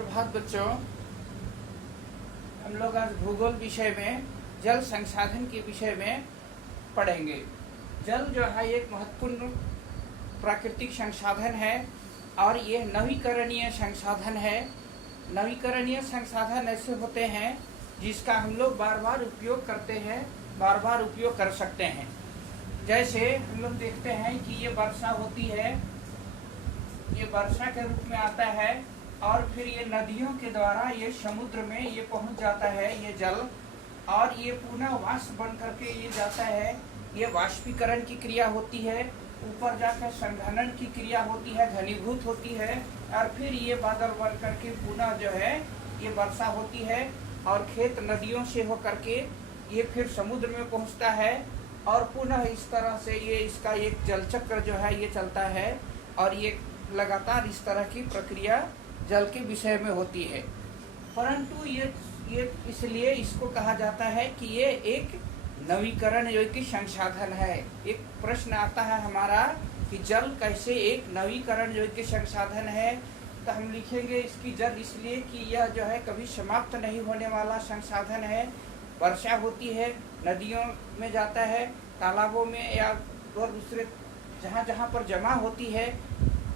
सुप्रभात बच्चों। हम लोग आज भूगोल विषय में जल संसाधन के विषय में पढ़ेंगे। जल जो है एक महत्वपूर्ण प्राकृतिक संसाधन है और ये नवीकरणीय संसाधन है। नवीकरणीय संसाधन ऐसे होते हैं जिसका हम लोग बार बार उपयोग करते हैं, बार बार उपयोग कर सकते हैं। जैसे हम लोग देखते हैं कि ये वर्षा होती है, ये वर्षा के रूप में आता है और फिर ये नदियों के द्वारा ये समुद्र में ये पहुंच जाता है ये जल, और ये पुनः वाष्प बन करके ये जाता है। ये वाष्पीकरण की क्रिया होती है, ऊपर जाकर संघनन की क्रिया होती है, घनीभूत होती है, और फिर ये बादल बन करके पुनः जो है ये वर्षा होती है और खेत नदियों से होकर के ये फिर समुद्र में पहुंचता है और पुनः इस तरह से ये इसका एक जल चक्र जो है ये चलता है और ये लगातार इस तरह की प्रक्रिया जल के विषय में होती है। परंतु ये इसलिए इसको कहा जाता है कि ये एक नवीकरण योग्य संसाधन है। एक प्रश्न आता है हमारा कि जल कैसे एक नवीकरण योग्य संसाधन है, तो हम लिखेंगे इसकी जल इसलिए कि यह जो है कभी समाप्त नहीं होने वाला संसाधन है। वर्षा होती है, नदियों में जाता है, तालाबों में या और दूसरे जहाँ जहाँ पर जमा होती है,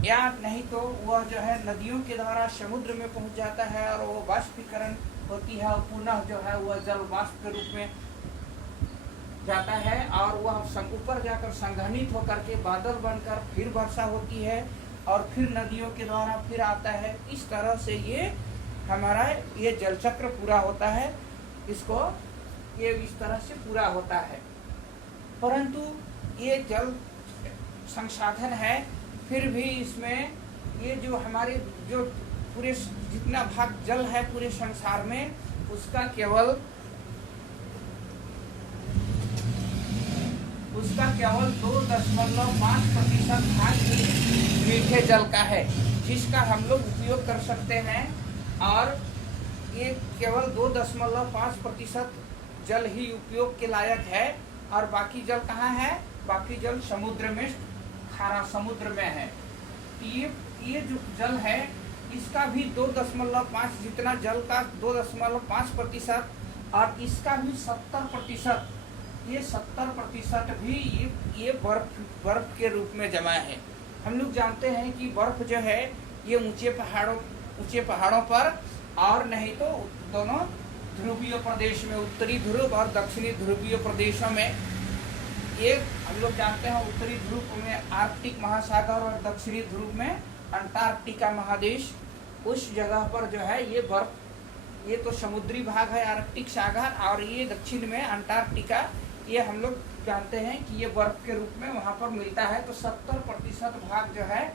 या नहीं तो वह जो है नदियों के द्वारा समुद्र में पहुंच जाता है और वो वाष्पीकरण होती है और पुनः जो है वह जल वाष्प के रूप में जाता है और वह ऊपर जाकर संघनित होकर के बादल बनकर फिर वर्षा होती है और फिर नदियों के द्वारा फिर आता है। इस तरह से ये हमारा ये जल चक्र पूरा होता है, इसको ये इस तरह से पूरा होता है। परंतु ये जल संसाधन है, फिर भी इसमें ये जो हमारे जो पूरे जितना भाग जल है पूरे संसार में, उसका केवल 2.5% भाग ही मीठे जल का है जिसका हम लोग उपयोग कर सकते हैं, और ये केवल 2.5% जल ही उपयोग के लायक है और बाकी जल कहाँ है? बाकी जल समुद्र में, खारा समुद्र में है। ये जो जल है इसका भी 2.5 जितना जल का 2.5% और इसका भी 70%, ये 70% भी ये बर्फ के रूप में जमा है। हम लोग जानते हैं कि बर्फ जो है ये ऊंचे पहाड़ों पर और नहीं तो दोनों ध्रुवीय प्रदेश में, उत्तरी ध्रुव और दक्षिणी ध्रुवीय प्रदेशों में, ये हम लोग जानते हैं उत्तरी ध्रुव में आर्कटिक महासागर और दक्षिणी ध्रुव में अंटार्कटिका महादेश, उस जगह पर जो है ये बर्फ, ये तो समुद्री भाग है आर्कटिक सागर, और ये दक्षिण में अंटार्कटिका, ये हम लोग जानते हैं कि ये बर्फ के रूप में वहाँ पर मिलता है। तो 70% भाग जो है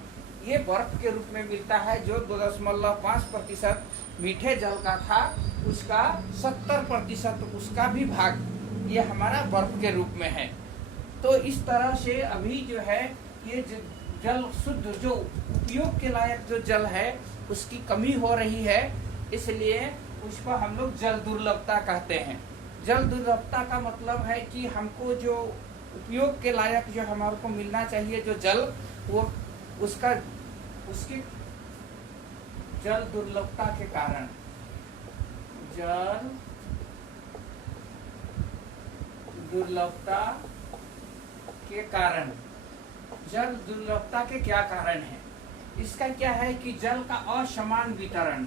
ये बर्फ के रूप में मिलता है। जो 2.5% मीठे जल का था उसका 70% उसका भी भाग ये हमारा बर्फ के रूप में है। तो इस तरह से अभी जो है ये जल शुद्ध जो उपयोग के लायक जो जल है उसकी कमी हो रही है, इसलिए उसको हम लोग जल दुर्लभता कहते हैं। जल दुर्लभता का मतलब है कि हमको जो उपयोग के लायक जो हमारे को मिलना चाहिए जो जल, वो उसकी जल दुर्लभता के कारण, जल दुर्लभता के कारण, जल दुर्लभता के क्या कारण है? इसका क्या है कि जल का असमान वितरण,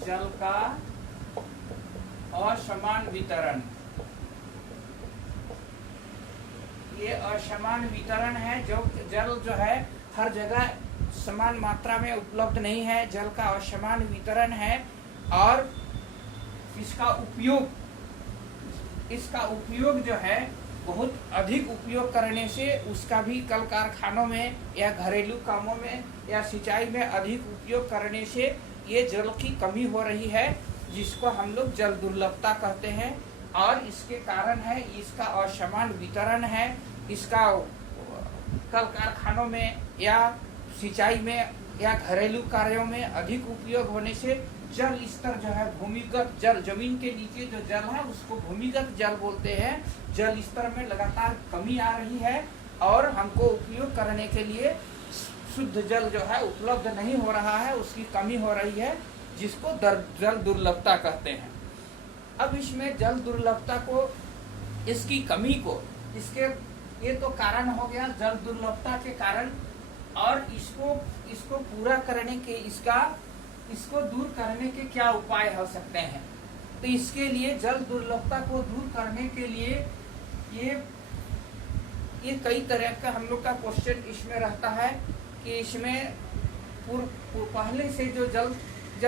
जल का असमान वितरण, ये असमान वितरण है। जो जल जो है हर जगह समान मात्रा में उपलब्ध नहीं है, जल का असमान वितरण है। और इसका उपयोग जो है बहुत अधिक उपयोग करने से उसका भी कल कारखानों में या घरेलू कामों में या सिंचाई में अधिक उपयोग करने से ये जल की कमी हो रही है, जिसको हम लोग जल दुर्लभता कहते हैं। और इसके कारण है इसका असमान वितरण है। इसका कल कारखानों में या सिंचाई में या घरेलू कार्यों में अधिक उपयोग होने से जल स्तर जो है भूमिगत जल, जमीन के नीचे जो जल है उसको भूमिगत जल बोलते हैं, जल स्तर में लगातार कमी आ रही है और हमको उपयोग करने के लिए शुद्ध जल जो है उपलब्ध नहीं हो रहा है, उसकी कमी हो रही है, जिसको जल दुर्लभता कहते हैं। अब इसमें जल दुर्लभता को, इसकी कमी को, इसके ये तो कारण हो गया जल दुर्लभता के कारण, और इसको पूरा करने के, इसको दूर करने के क्या उपाय हो सकते हैं। तो इसके लिए जल दुर्लभता को दूर करने के लिए ये कई तरह का हम लोग का क्वेश्चन इसमें रहता है कि इसमें पहले से जो जल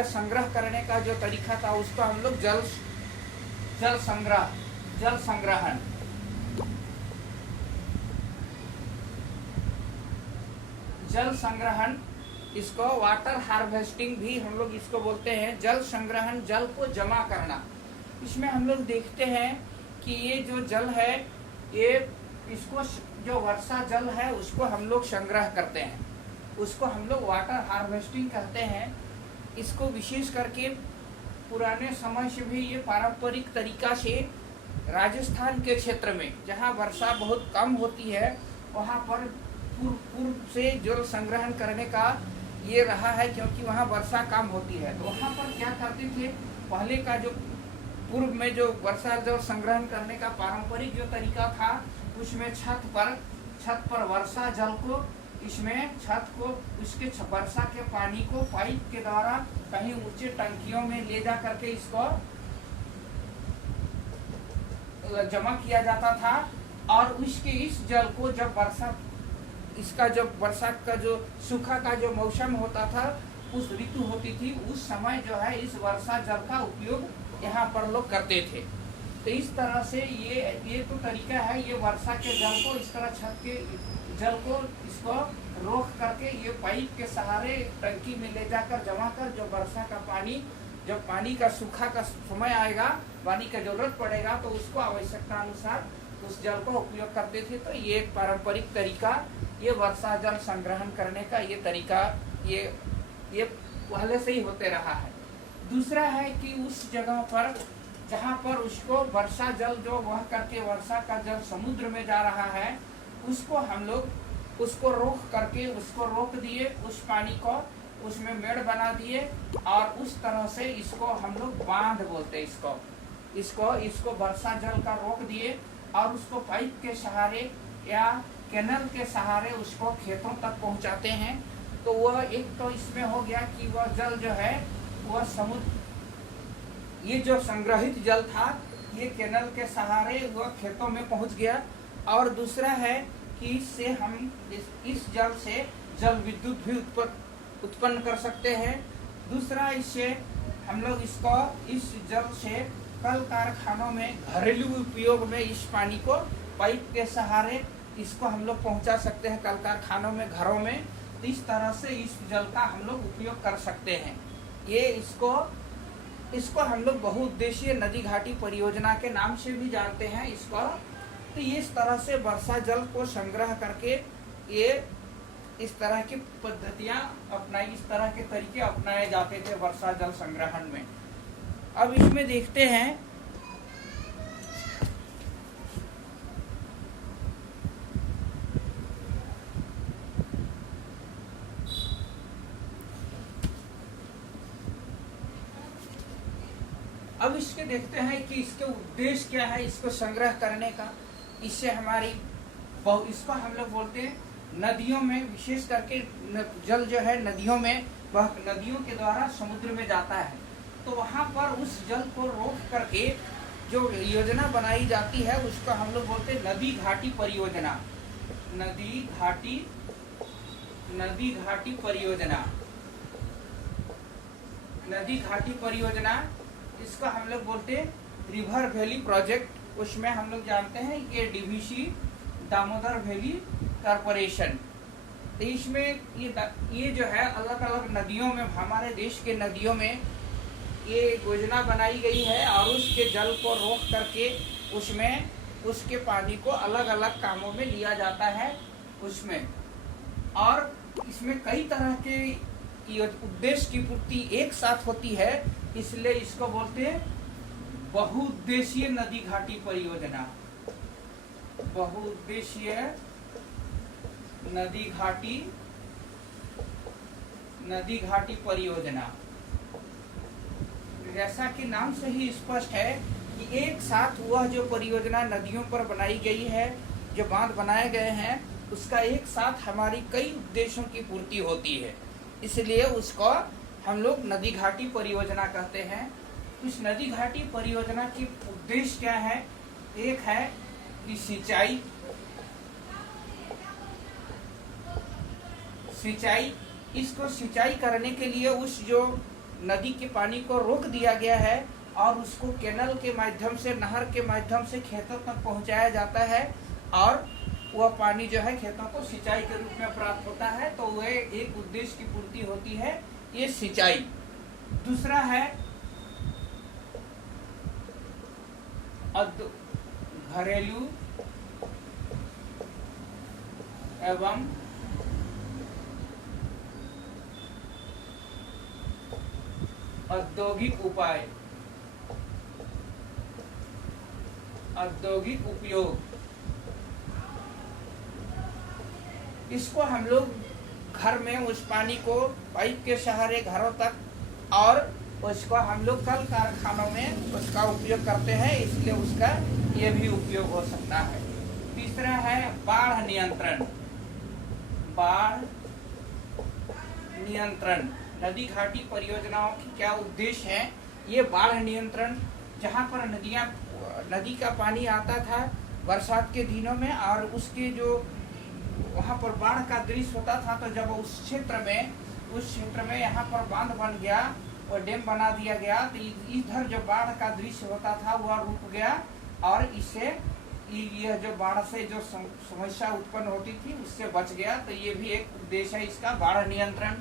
संग्रह करने का जो तरीका था उसको हम लोग जल संग्रहण, इसको वाटर हार्वेस्टिंग भी हम लोग इसको बोलते हैं। जल संग्रहण, जल को जमा करना। इसमें हम लोग देखते हैं कि ये जो जल है, ये इसको जो वर्षा जल है उसको हम लोग संग्रह करते हैं, उसको हम लोग वाटर हार्वेस्टिंग कहते हैं। इसको विशेष करके पुराने समय से भी ये पारंपरिक तरीका से राजस्थान के क्षेत्र में जहाँ वर्षा बहुत कम होती है वहाँ पर पूर्व से जल संग्रहण करने का ये रहा है, क्योंकि वहाँ वर्षा कम होती है। तो वहाँ पर क्या करते थे, पहले का जो पूर्व में जो वर्षा जल संग्रहण करने का पारंपरिक जो तरीका था, उसमें छत पर वर्षा जल को, इसमें छत को, उसके वर्षा के पानी को पाइप के द्वारा कहीं ऊंचे टंकियों में ले जा करके इसको जमा किया जाता था। और उसके इस जल को जब वर्षा का जो सूखा का जो मौसम होता था, उस ऋतु होती थी, उस समय जो है इस वर्षा जल का उपयोग यहाँ पर लोग करते थे। तो इस तरह से ये तो तरीका है, ये वर्षा के जल को इस तरह छत के जल को इसको रोक करके ये पाइप के सहारे टंकी में ले जाकर जमा कर, जो वर्षा का पानी, जब पानी का सूखा का समय आएगा, पानी का जरूरत पड़ेगा तो उसको आवश्यकता अनुसार उस जल को उपयोग करते थे। तो ये एक पारंपरिक तरीका, ये वर्षा जल संग्रहण करने का ये तरीका ये पहले से ही होते रहा है। दूसरा है कि उस जगह पर जहाँ पर उसको वर्षा जल जो वह करके वर्षा का जल समुद्र में जा रहा है, उसको हम लोग उसको रोक दिए, उस पानी को उसमें मेड़ बना दिए, और उस तरह से इसको हम लोग बांध बोलते हैं। इसको वर्षा जल का रोक दिए और उसको पाइप के सहारे या कैनल के सहारे उसको खेतों तक पहुंचाते हैं। तो वह एक तो इसमें हो गया कि वह जल जो है वह समुद्र, ये जो संग्रहित जल था ये कैनल के सहारे वह खेतों में पहुंच गया। और दूसरा है कि इससे हम इस जल से जल विद्युत भी उत्पन्न कर सकते हैं। दूसरा, इससे हम लोग इस जल से कल कारखानों में घरेलू उपयोग में इस पानी को पाइप के सहारे इसको हम लोग पहुंचा सकते हैं कल कारखानों में, घरों में। तो इस तरह से इस जल का हम लोग उपयोग कर सकते हैं। ये इसको हम लोग बहुउद्देशीय नदी घाटी परियोजना के नाम से भी जानते हैं इसको। तो इस तरह से वर्षा जल को संग्रह करके ये इस तरह की पद्धतियां अपनाई, इस तरह के तरीके अपनाए जाते थे वर्षा जल संग्रहण में। अब इसमें देखते हैं अब इसके देखते हैं कि इसके उद्देश्य क्या है इसको संग्रह करने का। इससे इसको हम लोग बोलते हैं नदियों में, विशेष करके जल जो है नदियों में, वह नदियों के द्वारा समुद्र में जाता है। तो वहाँ पर उस जल को रोक करके जो योजना बनाई जाती है उसको हम लोग बोलते हैं नदी घाटी परियोजना। नदी घाटी परियोजना इसको हम लोग बोलते हैं रिवर वैली प्रोजेक्ट। उसमें हम लोग जानते हैं ये डीवीसी, दामोदर वैली कॉर्पोरेशन। तो इसमें ये जो है अलग अलग नदियों में, हमारे देश के नदियों में ये योजना बनाई गई है और उसके जल को रोक करके उसमें उसके पानी को अलग अलग कामों में लिया जाता है उसमें। और इसमें कई तरह के उद्देश्य की पूर्ति एक साथ होती है, इसलिए इसको बोलते हैं बहुउद्देशीय नदी घाटी परियोजना। बहुउद्देशीय नदी घाटी परियोजना। जैसा कि नाम से ही स्पष्ट है कि एक साथ वह जो परियोजना नदियों पर बनाई गई है, जो बांध बनाए गए हैं, उसका एक साथ हमारी कई उद्देश्यों की पूर्ति होती है, इसलिए उसको हम लोग नदी घाटी परियोजना कहते हैं। इस नदी घाटी परियोजना की उद्देश्य क्या है? एक है कि सिंचाई, इसको सिंचाई करने के लिए उस जो नदी के पानी को रोक दिया गया है और उसको कैनल के माध्यम से, नहर के माध्यम से खेतों तक पहुंचाया जाता है और वह पानी जो है खेतों को सिंचाई के रूप में प्राप्त होता है, तो वह एक उद्देश्य की पूर्ति होती है, ये सिंचाई। दूसरा है घरेलू एवं औद्योगिक उपाय, औद्योगिक उपयोग। इसको हम लोग घर में उस पानी को पाइप के सहारे घरों तक, और उसको हम लोग कल कारखानों में उसका उपयोग करते हैं, इसलिए उसका ये भी उपयोग हो सकता है। तीसरा है बाढ़ नियंत्रण। बाढ़ नियंत्रण, नदी घाटी परियोजनाओं की क्या उद्देश्य है? ये बाढ़ नियंत्रण, जहाँ पर नदी का पानी आता था बरसात के दिनों में और उसके जो वहाँ पर बाढ़ का दृश्य होता था, तो जब उस क्षेत्र में यहाँ पर बांध बन गया और डैम बना दिया गया, तो इधर जो बाढ़ का दृश्य होता था वह रुक गया और इससे यह जो बाढ़ से जो समस्या उत्पन्न होती थी उससे बच गया, तो ये भी एक उद्देश्य है इसका, बाढ़ नियंत्रण।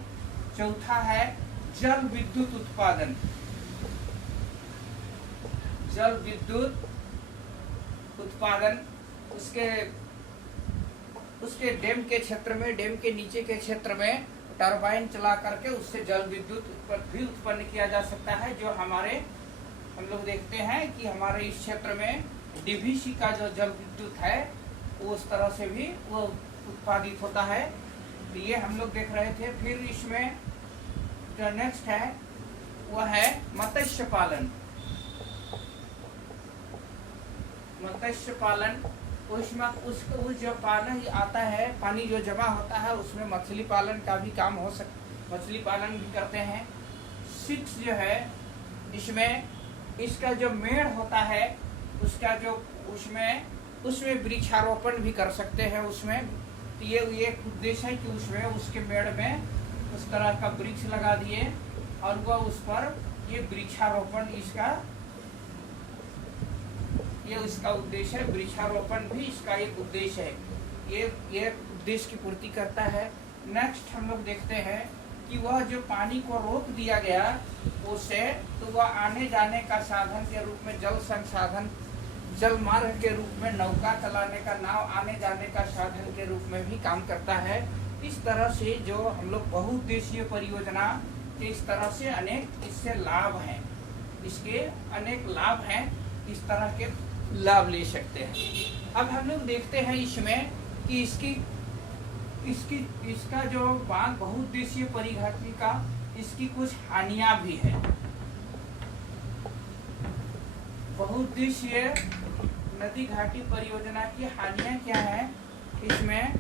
चौथा है जल विद्युत उत्पादन। जल विद्युत उत्पादन, उसके डैम के क्षेत्र में, डैम के नीचे के क्षेत्र में टरबाइन चला करके उससे जल विद्युत भी उत्पन्न किया जा सकता है। जो हम लोग देखते हैं कि हमारे इस क्षेत्र में डीवीसी का जो जल विद्युत है वो उस तरह से भी वो उत्पादित होता है, तो ये हम लोग देख रहे थे। फिर इसमें जो नेक्स्ट है वह है मत्स्य पालन। मत्स्य पालन, उसमें उसको जो पानी आता है, पानी जो जमा होता है उसमें मछली पालन का भी काम हो सकता, मछली पालन भी करते हैं। 6 जो है इसमें इसका जो मेड़ होता है उसका जो उसमें वृक्षारोपण भी कर सकते हैं उसमें, तो ये एक उद्देश्य है कि उसमें उसके मेड़ में उस तरह का वृक्ष लगा दिए और वह उस पर ये वृक्षारोपण इसका उद्देश्य है। वृक्षारोपण भी इसका एक उद्देश्य है, ये उद्देश्य की पूर्ति करता है। नेक्स्ट हम लोग देखते हैं कि वह जो पानी को रोक दिया गया उसे, तो वह आने जाने का साधन के रूप में, जल संसाधन, जल मार्ग के रूप में, नौका चलाने का, नाव आने जाने का साधन के रूप में भी काम करता है। इस तरह से जो हम लोग बहुउद्देशीय परियोजना के इस तरह से अनेक इससे लाभ हैं, इसके अनेक लाभ हैं, इस तरह के लाभ ले सकते हैं। अब हम लोग देखते हैं इसमें कि इसका जो बांध बहुउद्देशीय परिघाटी का, इसकी कुछ हानियां भी है। बहुउद्देशीय नदी घाटी परियोजना की हानियां क्या है? इसमें